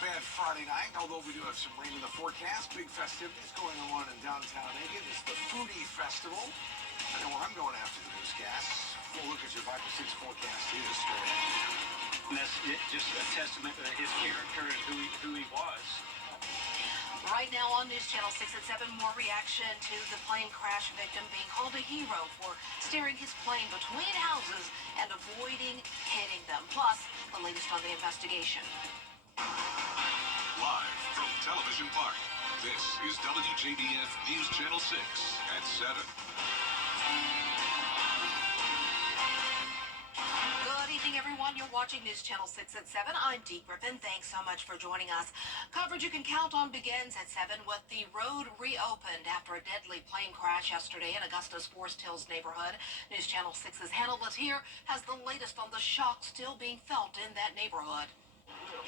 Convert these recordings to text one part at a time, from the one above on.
bad Friday night, although we do have some rain in the forecast. Big festivities going on in downtown Aiken. It's the Foodie Festival. I know where I'm going after the newscast. Full look at your 5 to 6 forecast is straight ahead. And that's just a testament to his character and who he was. Right now on News Channel 6 at 7, more reaction to the plane crash victim being called a hero for steering his plane between houses and avoiding hitting them. Plus, the latest on the investigation. Live from Television Park, this is WJBF News Channel 6 at 7. Good evening, everyone. You're watching News Channel 6 at 7. I'm Dee Griffin. Thanks so much for joining us. Coverage you can count on begins at 7 with the road reopened after a deadly plane crash yesterday in Augusta's Forest Hills neighborhood. News Channel 6's Hannah Latier has the latest on the shock still being felt in that neighborhood.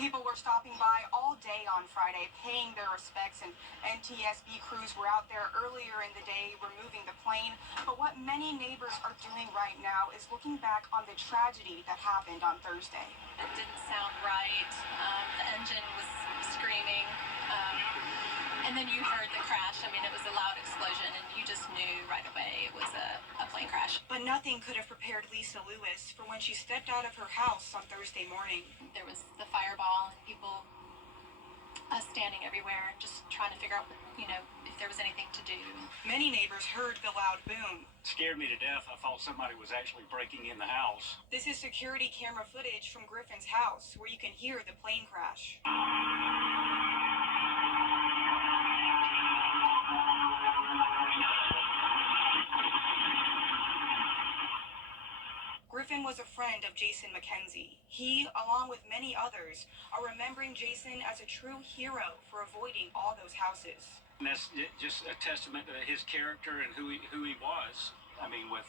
People were stopping by all day on Friday, paying their respects, and NTSB crews were out there earlier in the day removing the plane. But what many neighbors are doing right now is looking back on the tragedy that happened on Thursday. It didn't sound right. The engine was screaming. And then you heard the crash. I mean, it was a loud explosion, and you just knew right away it was a plane crash. But nothing could have prepared Lisa Lewis for when she stepped out of her house on Thursday morning. There was the fireball and people standing everywhere, just trying to figure out, if there was anything to do. Many neighbors heard the loud boom. It scared me to death. I thought somebody was actually breaking in the house. This is security camera footage from Griffin's house, where you can hear the plane crash. Griffin was a friend of Jason McKenzie. He, along with many others, are remembering Jason as a true hero for avoiding all those houses. And that's just a testament to his character and who he was. I mean, with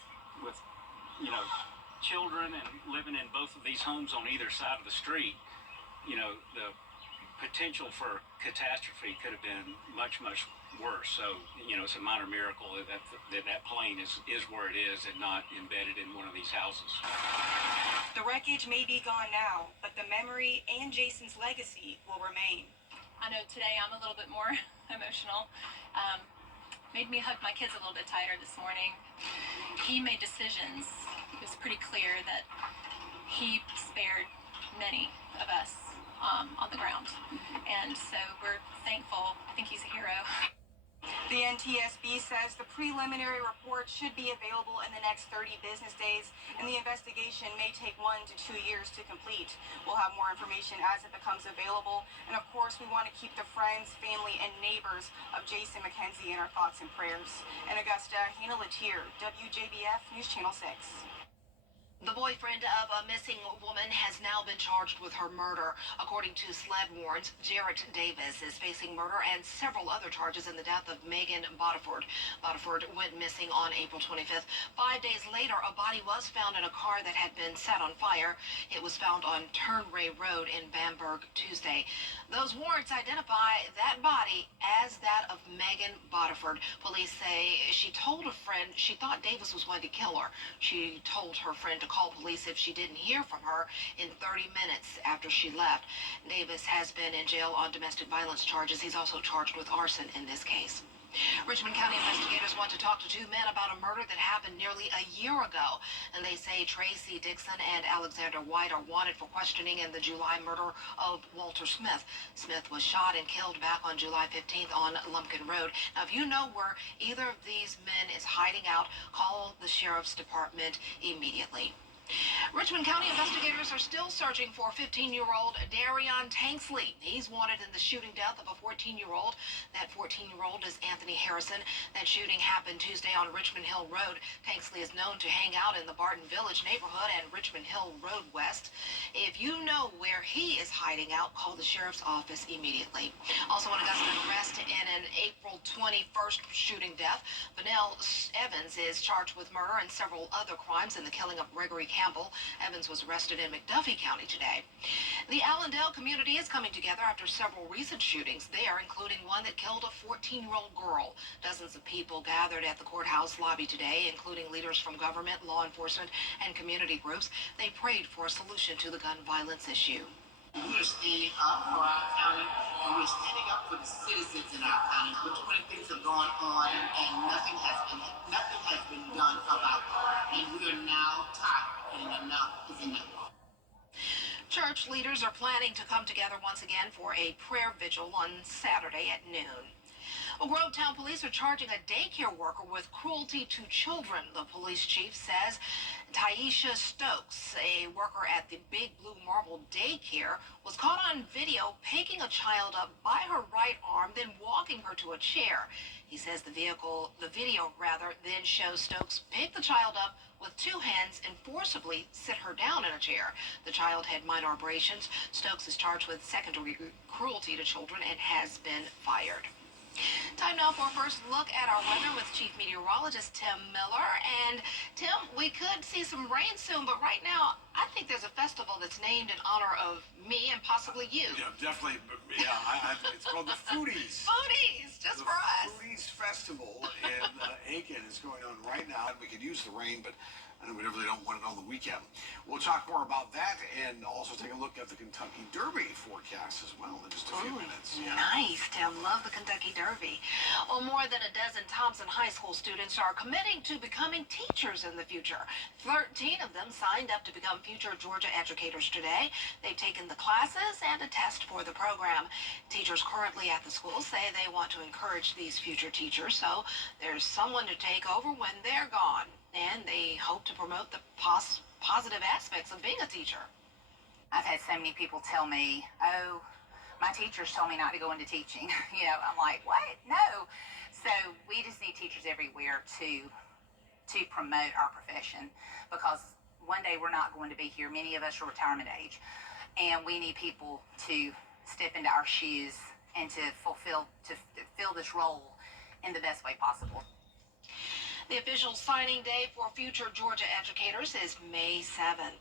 children and living in both of these homes on either side of the street, the potential for catastrophe could have been much, much worse. So, it's a minor miracle that plane is where it is and not embedded in one of these houses. The wreckage may be gone now, but the memory and Jason's legacy will remain. I know today I'm a little bit more emotional. Made me hug my kids a little bit tighter this morning. He made decisions. It was pretty clear that he spared many of us on the ground. And so we're thankful. I think he's a hero. The NTSB says the preliminary report should be available in the next 30 business days, and the investigation may take 1 to 2 years to complete. We'll have more information as it becomes available, and of course we want to keep the friends, family, and neighbors of Jason McKenzie in our thoughts and prayers. In Augusta, Hannah Latier, WJBF News Channel 6. The boyfriend of a missing woman has now been charged with her murder. According to SLED warrants, Jarrett Davis is facing murder and several other charges in the death of Megan Bodiford. Bodiford went missing on April 25th. 5 days later, a body was found in a car that had been set on fire. It was found on Turnray Road in Bamberg Tuesday. Those warrants identify that body as that of Megan Bodiford. Police say she told a friend she thought Davis was going to kill her. She told her friend to call police if she didn't hear from her in 30 minutes after she left. Davis has been in jail on domestic violence charges. He's also charged with arson in this case. Richmond County investigators want to talk to 2 men about a murder that happened nearly a year ago. And they say Tracy Dixon and Alexander White are wanted for questioning in the July murder of Walter Smith. Smith was shot and killed back on July 15th on Lumpkin Road. Now, if you know where either of these men is hiding out, call the Sheriff's Department immediately. Richmond County investigators are still searching for 15-year-old Darion Tanksley. He's wanted in the shooting death of a 14-year-old. That 14-year-old is Anthony Harrison. That shooting happened Tuesday on Richmond Hill Road. Tanksley is known to hang out in the Barton Village neighborhood and Richmond Hill Road West. If you know where he is hiding out, call the sheriff's office immediately. Also in Augusta, an arrest in an April 21st shooting death. Vanell Evans is charged with murder and several other crimes in the killing of Gregory Campbell. Evans was arrested in McDuffie County today. The Allendale community is coming together after several recent shootings there, including one that killed a 14-year-old girl. Dozens of people gathered at the courthouse lobby today, including leaders from government, law enforcement, and community groups. They prayed for a solution to the gun violence issue. We are standing up for our county, and we're standing up for the citizens in our county. But too many things have gone on, and nothing has been done about it. And we are now tired, and enough is enough. Church leaders are planning to come together once again for a prayer vigil on Saturday at noon. Well, Grovetown police are charging a daycare worker with cruelty to children. The police chief says Taisha Stokes, a worker at the Big Blue Marble daycare, was caught on video picking a child up by her right arm, then walking her to a chair. He says the video then shows Stokes pick the child up with two hands and forcibly sit her down in a chair. The child had minor abrasions. Stokes is charged with second-degree cruelty to children and has been fired. Time now for a first look at our weather with Chief Meteorologist Tim Miller. And Tim, we could see some rain soon, but right now I think there's a festival that's named in honor of me and possibly you. Yeah, definitely. Yeah, it's called the Foodies. Foodies, just the for us. Foodies Festival in Aiken is going on right now. We could use the rain, but I know we really don't want it on the weekend. We'll talk more about that and also take a look at the Kentucky Derby forecast as well in just a few minutes. Nice, Tim. Love the Kentucky Derby. Well, more than a dozen Thompson High School students are committing to becoming teachers in the future. 13 of them signed up to become future Georgia educators today. They've taken the classes and a test for the program. Teachers currently at the school say they want to encourage these future teachers, so there's someone to take over when they're gone. And they hope to promote the positive aspects of being a teacher. I've had so many people tell me, oh, my teachers told me not to go into teaching. I'm like, what? No. So we just need teachers everywhere to promote our profession, because one day we're not going to be here. Many of us are retirement age, and we need people to step into our shoes and to fill this role in the best way possible. The official signing day for future Georgia educators is May 7th.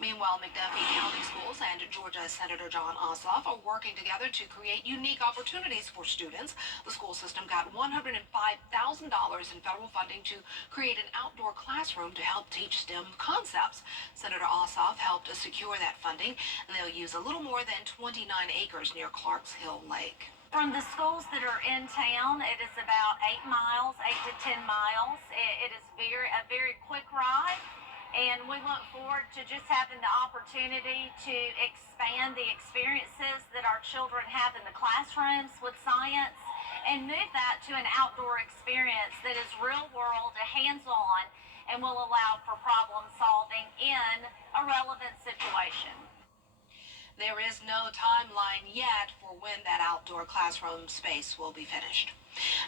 Meanwhile, McDuffie County Schools and Georgia Senator John Ossoff are working together to create unique opportunities for students. The school system got $105,000 in federal funding to create an outdoor classroom to help teach STEM concepts. Senator Ossoff helped secure that funding, and they'll use a little more than 29 acres near Clarks Hill Lake. From the schools that are in town, it is about 8 to 10 miles. It is a very quick ride, and we look forward to just having the opportunity to expand the experiences that our children have in the classrooms with science and move that to an outdoor experience that is real world, hands-on, and will allow for problem solving in a relevant situation. There is no timeline yet for when that outdoor classroom space will be finished.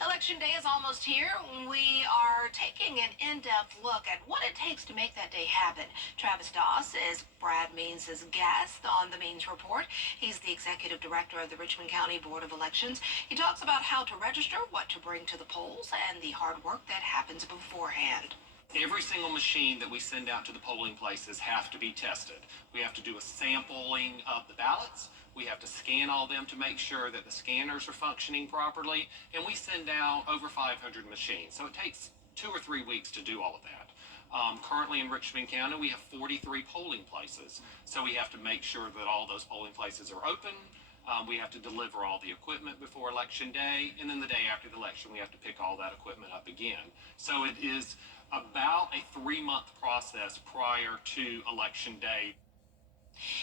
Election day is almost here. We are taking an in-depth look at what it takes to make that day happen. Travis Doss is Brad Means' guest on the Means Report. He's the executive director of the Richmond County Board of Elections. He talks about how to register, what to bring to the polls, and the hard work that happens beforehand. Every single machine that we send out to the polling places have to be tested. We have to do a sampling of the ballots. We have to scan all them to make sure that the scanners are functioning properly. And we send out over 500 machines. So it takes 2 or 3 weeks to do all of that. Currently in Richmond County, we have 43 polling places. So we have to make sure that all those polling places are open. We have to deliver all the equipment before Election Day. And then the day after the election, we have to pick all that equipment up again. So it is about a 3-month process prior to Election Day.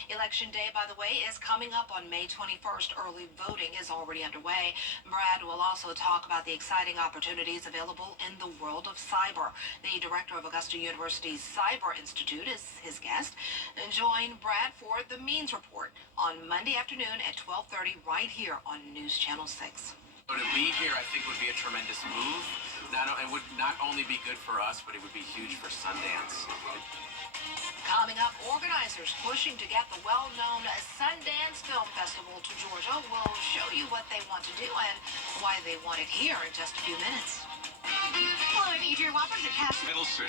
Election Day, by the way, is coming up on May 21st. Early voting is already underway. Brad will also talk about the exciting opportunities available in the world of cyber. The director of Augusta University's Cyber Institute is his guest. And join Brad for the Means Report on Monday afternoon at 12:30 right here on News Channel 6. So to be here, I think, would be a tremendous move. It would not only be good for us, but it would be huge for Sundance. Coming up, organizers pushing to get the well-known Sundance Film Festival to Georgia. We'll show you what they want to do and why they want it here in just a few minutes. Hello, I'm Adrian Wappers at Cash. Channel 6.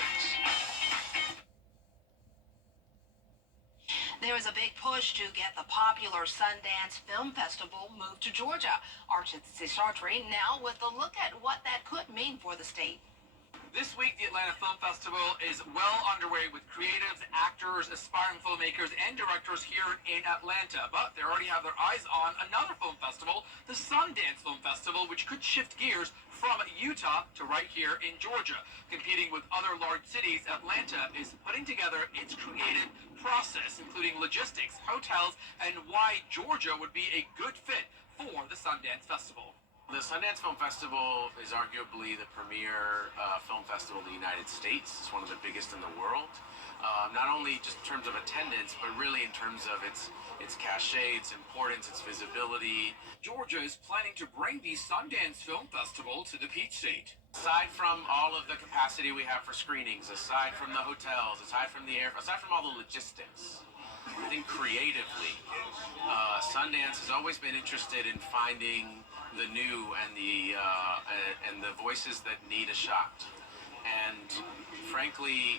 There is a big push to get the popular Sundance Film Festival moved to Georgia. Archie Sartre now with a look at what that could mean for the state. This week, the Atlanta Film Festival is well underway with creatives, actors, aspiring filmmakers, and directors here in Atlanta. But they already have their eyes on another film festival, the Sundance Film Festival, which could shift gears from Utah to right here in Georgia. Competing with other large cities, Atlanta is putting together its creative process, including logistics, hotels, and why Georgia would be a good fit for the Sundance Festival. The Sundance Film Festival is arguably the premier film festival in the United States. It's one of the biggest in the world. Not only just in terms of attendance, but really in terms of its cachet, its importance, its visibility. Georgia is planning to bring the Sundance Film Festival to the Peach State. Aside from all of the capacity we have for screenings, aside from the hotels, aside from the air, aside from all the logistics, I think creatively, Sundance has always been interested in finding the new and the voices that need a shot. And frankly,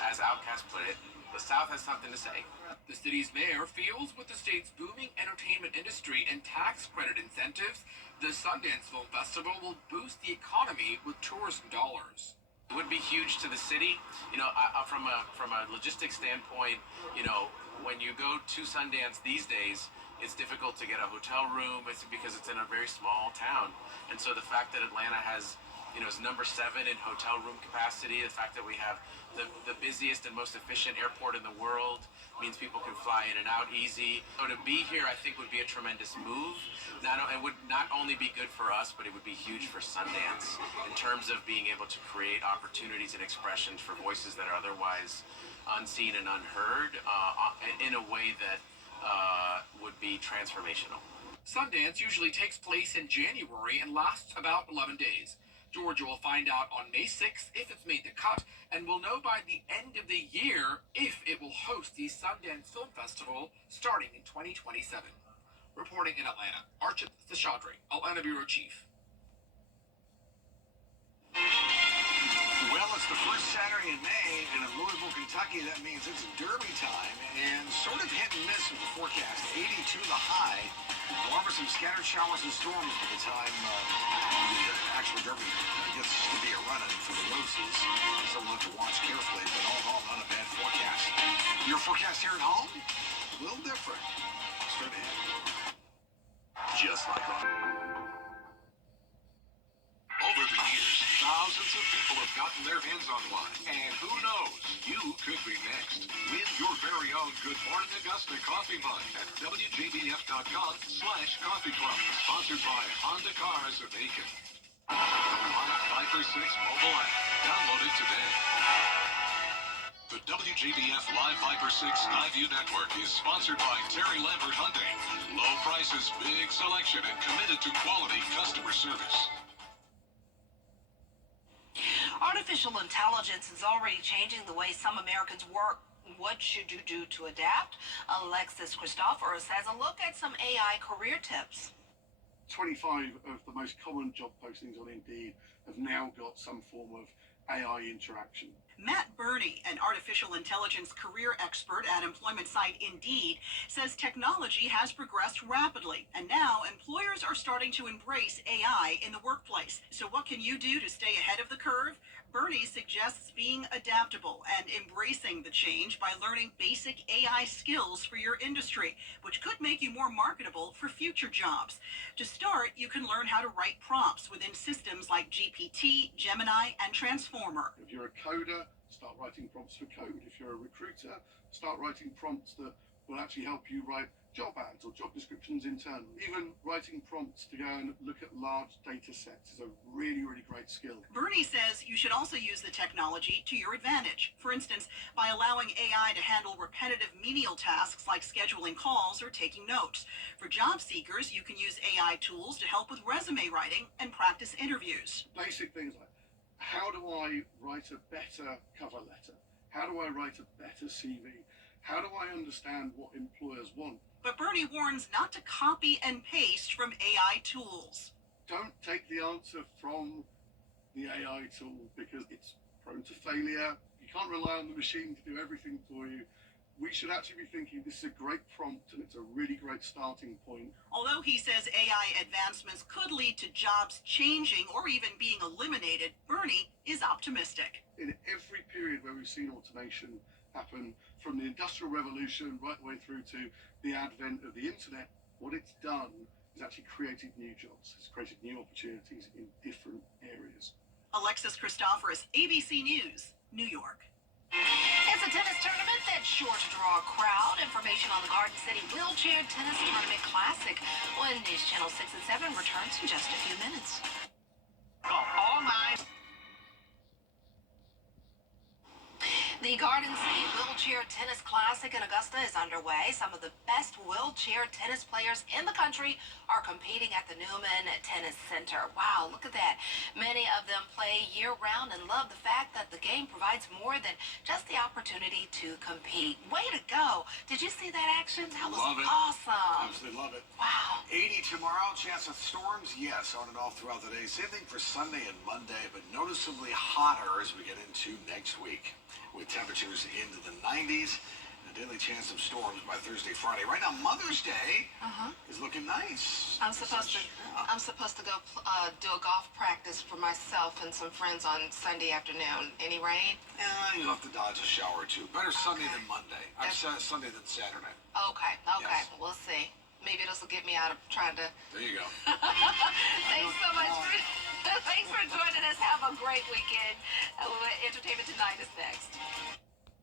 as Outkast put it, the South has something to say. The city's mayor feels with the state's booming entertainment industry and tax credit incentives, the Sundance Film Festival will boost the economy with tourism dollars. It would be huge to the city. You know, from a logistics standpoint, you know, when you go to Sundance these days, it's difficult to get a hotel room. It's because it's in a very small town. And so the fact that Atlanta has, you know, is number 7 in hotel room capacity, the fact that we have the busiest and most efficient airport in the world means people can fly in and out easy. So to be here, I think, would be a tremendous move. It would not only be good for us, but it would be huge for Sundance in terms of being able to create opportunities and expressions for voices that are otherwise unseen and unheard in a way that would be transformational. Sundance usually takes place in January and lasts about 11 days. Georgia will find out on May 6th if it's made the cut, and we'll know by the end of the year if it will host the Sundance Film Festival starting in 2027. Reporting in Atlanta, Archit Seshadri, Atlanta Bureau Chief. Well, it's the first Saturday in May, and in Louisville, Kentucky, that means it's Derby time, and sort of hit and miss with the forecast. 82 the high. Along with some scattered showers and storms by the time the actual Derby gets to be a run-in for the roses. So we'll have to watch carefully, but all in all, not a bad forecast. Your forecast here at home? A little different. Straight ahead. Just like over the years, thousands of people have gotten their hands on one. And who knows, you could be next. Win your very own Good Morning Augusta coffee mug at WJBF.com/coffee club. Sponsored by Honda Cars of Aiken. The Live 546 mobile app. Download it today. The WJBF Live Viper 6 Skyview Network is sponsored by Terry Lambert Hyundai. Low prices, big selection, and committed to quality customer service. Artificial intelligence is already changing the way some Americans work. What should you do to adapt? Alexis Christoforous has a look at some AI career tips. 25 of the most common job postings on Indeed have now got some form of AI interaction. Matt Burney, an artificial intelligence career expert at employment site Indeed, says technology has progressed rapidly, and now employers are starting to embrace AI in the workplace. So what can you do to stay ahead of the curve? Burney suggests being adaptable and embracing the change by learning basic AI skills for your industry, which could make you more marketable for future jobs. To start, you can learn how to write prompts within systems like GPT, Gemini, and Transformer. If you're a coder, start writing prompts for code. If you're a recruiter, start writing prompts that will actually help you write job ads or job descriptions internally. Even writing prompts to go and look at large data sets is a really, really great skill. Burney says you should also use the technology to your advantage. For instance, by allowing AI to handle repetitive menial tasks like scheduling calls or taking notes. For job seekers, you can use AI tools to help with resume writing and practice interviews. Basic things like, how do I write a better cover letter? How do I write a better CV? How do I understand what employers want? But Burney warns not to copy and paste from AI tools. Don't take the answer from the AI tool because it's prone to failure. You can't rely on the machine to do everything for you. we should actually be thinking this is a great prompt and it's a really great starting point. Although he says AI advancements could lead to jobs changing or even being eliminated, Bernie is optimistic. In every period where we've seen automation happen, from the Industrial Revolution right the way through to the advent of the internet, what it's done is actually created new jobs. It's created new opportunities in different areas. Alexis Christoforous, ABC News, New York. It's a tennis tournament that's sure to draw a crowd. Information on the Garden City Wheelchair Tennis Tournament Classic when News Channel 6 and 7 returns in just a few minutes. All night. The Garden City Wheelchair Tennis Classic in Augusta is underway. Some of the best wheelchair tennis players in the country are competing at the Newman Tennis Center. Wow, look at that. Many of them play year-round and love the fact that the game provides more than just the opportunity to compete. Way to go. Did you see that action? That was Love it. awesome. Absolutely love it. Wow. 80 tomorrow, chance of storms, yes, on and off throughout the day. Same thing for Sunday and Monday, but noticeably hotter as we get into next week, with temperatures into the 90s and a daily chance of storms by Thursday, Friday. Right now, Mother's Day is looking nice. I'm supposed to go do a golf practice for myself and some friends on Sunday afternoon. Any rain? You'll have to dodge a shower or two. Better Sunday than Monday. I'm Sunday than Saturday. Okay. Yes. We'll see. Maybe this will get me out of trying to. There you go. Thanks so much thanks for joining us. Have a great weekend. Entertainment Tonight is next.